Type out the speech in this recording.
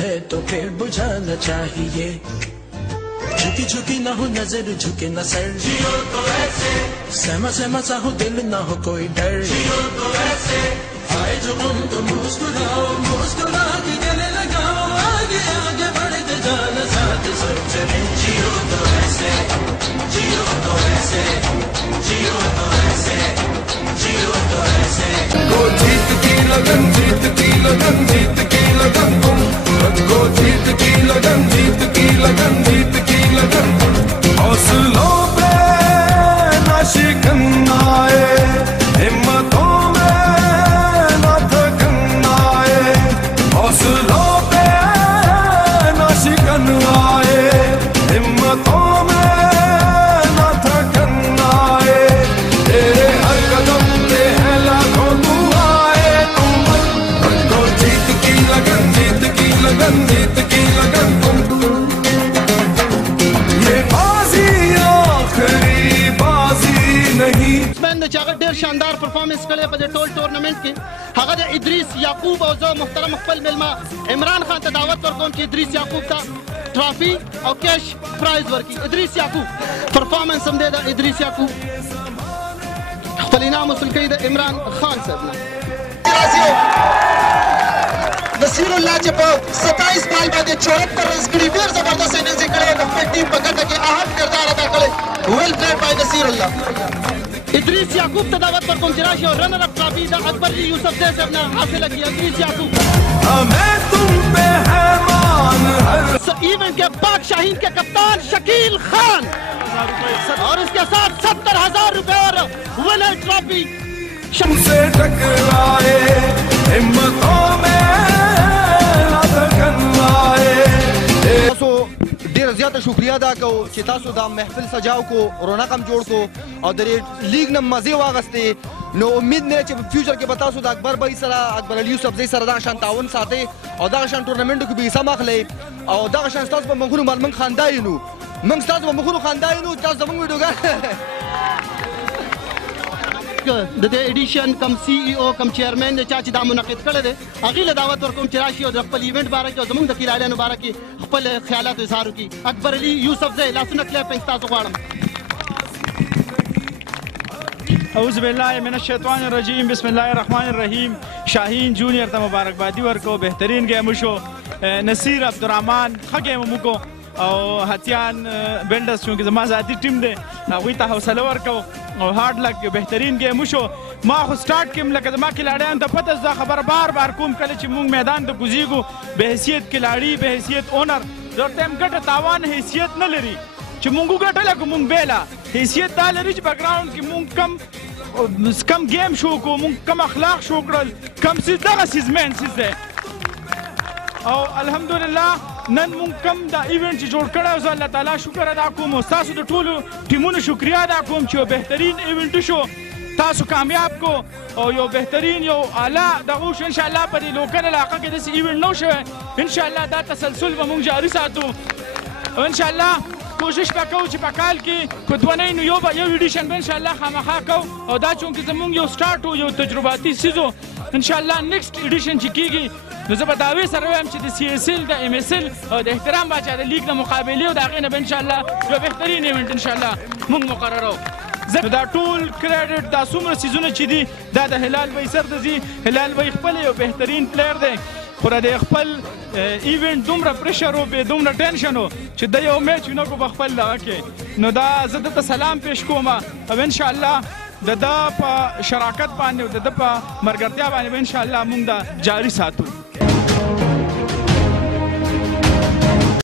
है तो फिर बुझाना चाहिए। झुकी झुकी ना हो नजर, झुके ना सर, जियो तो ऐसे। सहमा सहमा सा हो दिल, ना हो कोई डर, जियो तो ऐसे। आए जो तुम तो मुस्कुराओ, मुस्कुरा के गले लगाओ, आगे आगे बढ़ते जाना साथ सब चले। जियो तो ऐसे, जियो तो ऐसे, जियो तो ऐसे, जियो तो ऐसे। को जीत की लगन, जीत की लगन, जीत की लगन तुम को जीत की लगन, जीत की लगन, जीत की लगन। हौसलों पे ना शिकन आए, हिम्मतों में ना थकन आए। हौसलों पे ना शिकन आए, हिम्मतों में ना थकन आए। तेरे हर कदम पे है लाखों दुआएं, तुम को जीत की लगन, जीत की लगन, जीत की लगन तुम। ये बाजी आखिरी बाजी नहीं। मैंने चाहे ढेर शानदार परफॉर्मेंस करे पे टोल टूर्नामेंट के हगद इद्रीस याकूब और जो मुहतरम खपल मिलमा इमरान खान ते दावत पर कौन की इद्रीस याकूब था ट्रॉफी और कैश प्राइज वर्की। इद्रीस याकूब परफॉर्मेंस हम दे दा इद्रीस याकूब खपल इनाम उसल कई इमरान खान साहब ने नसीरुल्लाह जब 27 बॉल बाद 74 रन कड़ी ډیر زبردست اننګز کړي د خپل ټیم په ګټه کې اهم کردار ادا کړی. ویل پلیډ بای نصیرالله. इद्रीस याकूब तदावत पर कौन और रनर अप ट्रॉफी अकबर अली यूसुफ जैसे अपना हासिल किया। इद्रीस याकूब हमें तुम पे है मान हर इवेंट के पाक शाहीन के कप्तान शकील खान और इसके साथ 70,000 रुपए और विनर ट्रॉफी से टकराए, हिम्मतों में ना थकन आए। ډیر زیاته شکریا ادا کوو چې تاسو دا محفل سجاو کو رونق هم جوړ کو او د لیګ نه مزه واغستې. نو امید نه چې په فیوچر کې به تاسو د اکبر بھائی سره اکبر علي یوسف زئی سره دغه شان تعاون ساتئ او دغه شان ټورنمنټو کې به حصه واخلئ او دغه شان ستاسو په مخونو باندې موږ خندا یو نو موږ ستاسو په مخونو خندا یو نو تاسو زموږ ویډیوګان د دې ایډیشن کم سی ای او کم چیئرمین د چا چې دا منعقد کړی دی هغې له دعوت ورکوم چې راشي او د خپل ایونټ باره کې او زموږ د کلالیانو باره کې خپل خیالات اظهار وکړي. اکبر علي یوسف زئی لاسونه کلیپنګ ستاسو غواړم. اعوذ بالله من الشیطان الرجیم بسم الله الرحمن الرحیم. شاهین جونیئر ته مبارکبادي ورکو، بهترین گیم شو. نصیر عبدالرحمن ښه گیم وموکو او هتیان بلډرز چونکې زما ذاتي ټیم دی هغوی ته حوصله ورکو او هارډ لک بهترین گیم وشو. ما خو سټارټ کې لکه زما کلاړیانو ته پته دا خبره بار بار کوم کله چې موږ میدان ته کوزیږو به حیثیت کلاړي به حیثیت اونر ورته هم ګټه تاوان حیثیت نه لري چې موږ وګټله که موږ بیله حیثیت دا لري چې بګراونډ کې موږ کم گیم شو کو موږ کم اخلاق شو کړل کم څیز دغه څیز مین څیز دی او الحمدلله نن مونږ کم دا ایونټ چې جوړ کړی او زه الله تعالی شکر ادا کوم او ستاسو د ټولو ټیمونو شکریا ادا کوم چې یو بهترین ایونټ شو تاسو کامیاب کو او یو بهترین یو اعلی دغه شو انشاءالله په دې لوکل علاقه کې داسې ایونټ نه شوی انشاءالله دا تسلسل به مونږ جاري ساتو او انشاءالله کوشش به کوو چې په کال کې که دوه نه نو یو ایډیشن به انشاءالله خامخا کوو او دا چونکې زمونږ یو سټارټ و یو تجرباتي څیز و انشاءالله نیکسټ ایډیشن چې کېږي نو زه به دعوې سره وایم چې د سی ایس ایل د ایم ایس ایل او د احترام باچا د لیګ د مقابلې او د هغې نه به انشاءالله یو بهترین ایونټ انشاءالله موږ مقرروو. نو دا ټول کریډټ دا څومره څیزونه چې دي دا د هلال بھائی سر ته ځي. هلال بھائی خپل یو بهترین پلیر دی خو د خپل ایونټ دومره پریشر و بې دومره ټینشن و چې د یو میچ ونه کو په خپل دغه کې نو دا زه دته سلام پیش کوم او انشاءالله د ده په شراکت باندې او د ده په ملګرتیا باندې به انشاءالله موږ دا جاري ساتو.